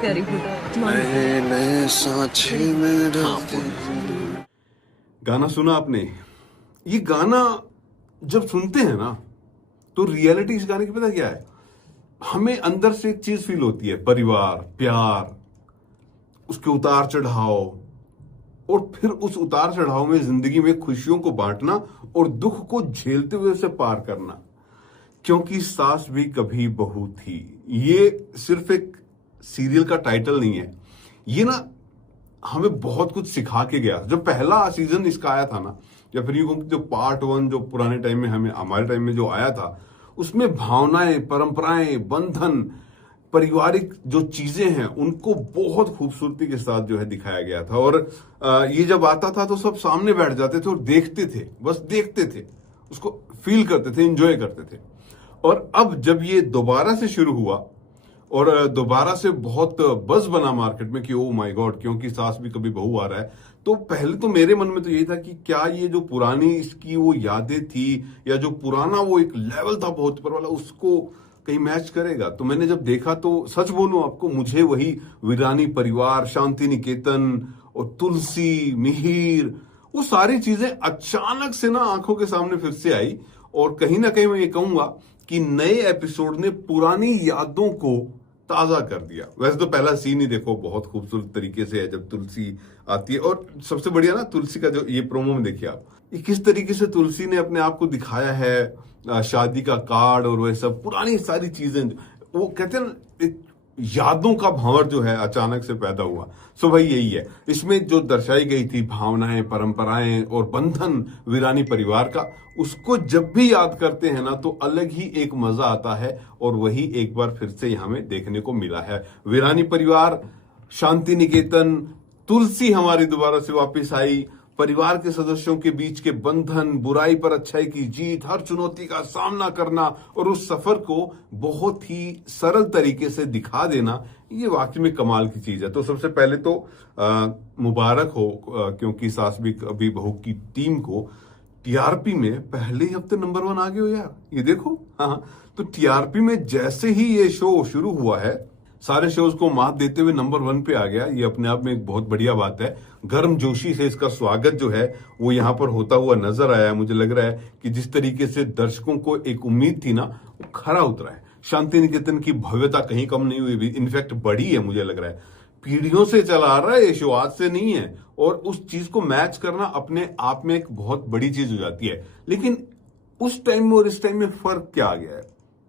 प्यारी फोटो। नए नए सांचे में ढलते। गाना सुना आपने? ये गाना जब सुनते हैं ना तो रियलिटी इस गाने की पता क्या है? हमें अंदर से एक चीज फील होती है, परिवार, प्यार, उसके उतार चढ़ाव, और फिर उस उतार चढ़ाव में जिंदगी में खुशियों को बांटना और दुख को झेलते हुए उसे पार करना। क्योंकि सास भी कभी बहू थी, ये सिर्फ एक सीरियल का टाइटल नहीं है, ये ना हमें बहुत कुछ सिखा के गया। जब पहला सीजन इसका आया था ना, या फिर यूं जो पार्ट 1 जो पुराने टाइम में हमारे टाइम में जो आया था, उसमें भावनाएं, परंपराएं, बंधन, पारिवारिक जो चीजें हैं उनको बहुत खूबसूरती के साथ जो है दिखाया गया था। और ये जब आता था तो सब सामने बैठ जाते थे और देखते थे, बस देखते थे, उसको फील करते थे, एंजॉय करते थे। और अब जब ये दोबारा से शुरू हुआ और दोबारा से बहुत बज बना मार्केट में कि ओ माय गॉड, क्योंकि सास भी कभी बहू आ रहा है, तो पहले तो मेरे मन में तो यही था कि क्या ये जो पुरानी इसकी वो यादें थी या जो पुराना वो एक लेवल था बहुत ऊपर वाला, उसको कहीं मैच करेगा। तो मैंने जब देखा तो सच बोलूं आपको, मुझे वही वीरानी परिवार, शांति निकेतन और तुलसी, मिहिर, वो सारी चीजें अचानक से ना आंखों के सामने फिर से आई। और कहीं ना कहीं मैं ये कहूंगा कि नए एपिसोड ने पुरानी यादों को ताजा कर दिया। वैसे तो पहला सीन ही देखो बहुत खूबसूरत तरीके से है जब तुलसी आती है, और सबसे बढ़िया ना तुलसी का जो ये प्रोमो में देखिए आप, ये किस तरीके से तुलसी ने अपने आप को दिखाया है, शादी का कार्ड और वह सब पुरानी सारी चीजें, वो कहते हैं ना एक यादों का भंवर जो है अचानक से पैदा हुआ। सो भाई यही है इसमें जो दर्शाई गई थी, भावनाएं, परंपराएं और बंधन वीरानी परिवार का, उसको जब भी याद करते हैं ना तो अलग ही एक मजा आता है। और वही एक बार फिर से यहां में देखने को मिला है। वीरानी परिवार, शांति निकेतन, तुलसी हमारी दोबारा से वापस आई, परिवार के सदस्यों के बीच के बंधन, बुराई पर अच्छाई की जीत, हर चुनौती का सामना करना और उस सफर को बहुत ही सरल तरीके से दिखा देना, ये वाकई में कमाल की चीज है। तो सबसे पहले तो मुबारक हो, क्योंकि सास भी कभी बहू की टीम को टीआरपी में पहले ही हफ्ते नंबर 1 आ गए हो यार, ये देखो। हाँ, तो टीआरपी में जैसे ही ये शो शुरू हुआ है, सारे शोज को मात देते हुए नंबर 1 पे आ गया। ये अपने आप में एक बहुत बढ़िया बात है। गर्म जोशी से इसका स्वागत जो है वो यहाँ पर होता हुआ नजर आया। मुझे लग रहा है कि जिस तरीके से दर्शकों को एक उम्मीद थी ना, वो खरा उतरा है। शांति निकेतन की भव्यता कहीं कम नहीं हुई, इनफैक्ट बढ़ी है। मुझे लग रहा है पीढ़ियों से चला आ रहा है ये शो, आज से नहीं है। और उस चीज को मैच करना अपने आप में एक बहुत बड़ी चीज हो जाती है। लेकिन उस टाइम में और इस टाइम में फर्क क्या आ गया है?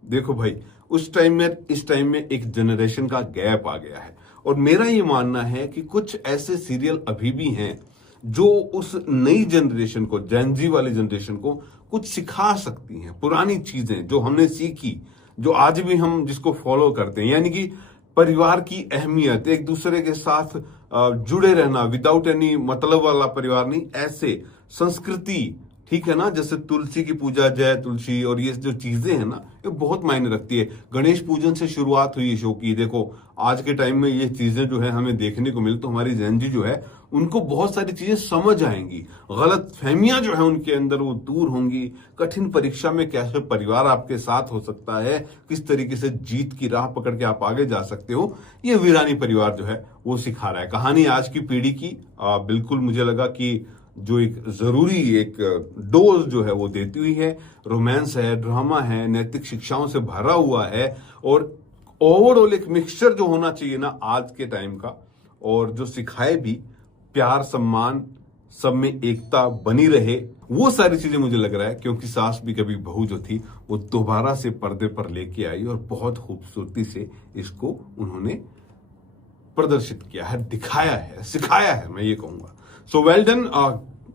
देखो भाई, उस टाइम में इस टाइम में एक जनरेशन का गैप आ गया है। और मेरा ये मानना है कि कुछ ऐसे सीरियल अभी भी हैं जो उस नई जनरेशन को, जेनजी वाली जनरेशन को कुछ सिखा सकती हैं। पुरानी चीजें जो हमने सीखी, जो आज भी हम जिसको फॉलो करते हैं, यानी कि परिवार की अहमियत, एक दूसरे के साथ जुड़े रहना, विदाउट एनी मतलब वाला परिवार नहीं, ऐसे संस्कृति, ठीक है ना, जैसे तुलसी की पूजा, जय तुलसी, और ये जो चीजें हैं ना, ये बहुत मायने रखती है। गणेश पूजन से शुरुआत हुई शो की। देखो आज के टाइम में ये चीजें जो है हमें देखने को मिल, तो हमारी जेनजी जो है उनको बहुत सारी चीजें समझ आएंगी, गलत फहमियां जो है उनके अंदर वो दूर होंगी। कठिन परीक्षा में कैसे परिवार आपके साथ हो सकता है, किस तरीके से जीत की राह पकड़ के आप आगे जा सकते हो, ये वीरानी परिवार जो है वो सिखा रहा है। कहानी आज की पीढ़ी की बिल्कुल मुझे लगा कि जो एक जरूरी एक डोज जो है वो देती हुई है। रोमांस है, ड्रामा है, नैतिक शिक्षाओं से भरा हुआ है, और ओवरऑल एक मिक्सचर जो होना चाहिए ना आज के टाइम का, और जो सिखाए भी, प्यार, सम्मान, सब में एकता बनी रहे, वो सारी चीजें मुझे लग रहा है। क्योंकि सास भी कभी बहू जो थी वो दोबारा से पर्दे पर लेके आई और बहुत खूबसूरती से इसको उन्होंने प्रदर्शित किया है, दिखाया है, सिखाया है, मैं ये कहूंगा। So well done.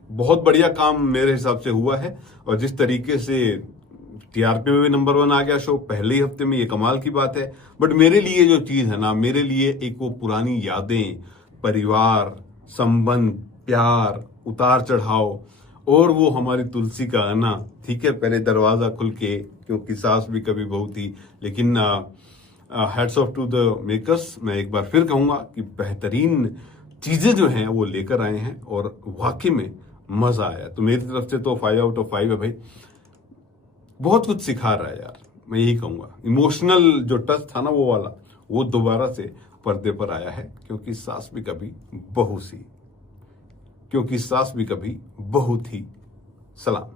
बहुत बढ़िया काम मेरे हिसाब से हुआ है। और जिस तरीके से टीआरपी में भी नंबर 1 आ गया शो पहले ही हफ्ते में, ये कमाल की बात है। बट मेरे लिए जो चीज है ना, मेरे लिए एक वो पुरानी यादें, परिवार, संबंध, प्यार, उतार चढ़ाव, और वो हमारी तुलसी का आना, ठीक है, पहले दरवाजा खुल के, क्योंकि सास भी कभी बहू थी। लेकिन hats off to the makers, मैं एक बार फिर कहूंगा कि बेहतरीन चीजें जो हैं वो लेकर आए हैं और वाकई में मजा आया। तो मेरी तरफ से तो 5 आउट ऑफ 5 है भाई। बहुत कुछ सिखा रहा है यार, मैं यही कहूंगा। इमोशनल जो टच था ना वो वाला, वो दोबारा से पर्दे पर आया है, क्योंकि सास भी कभी बहू सी, क्योंकि सास भी कभी बहू थी। सलाम।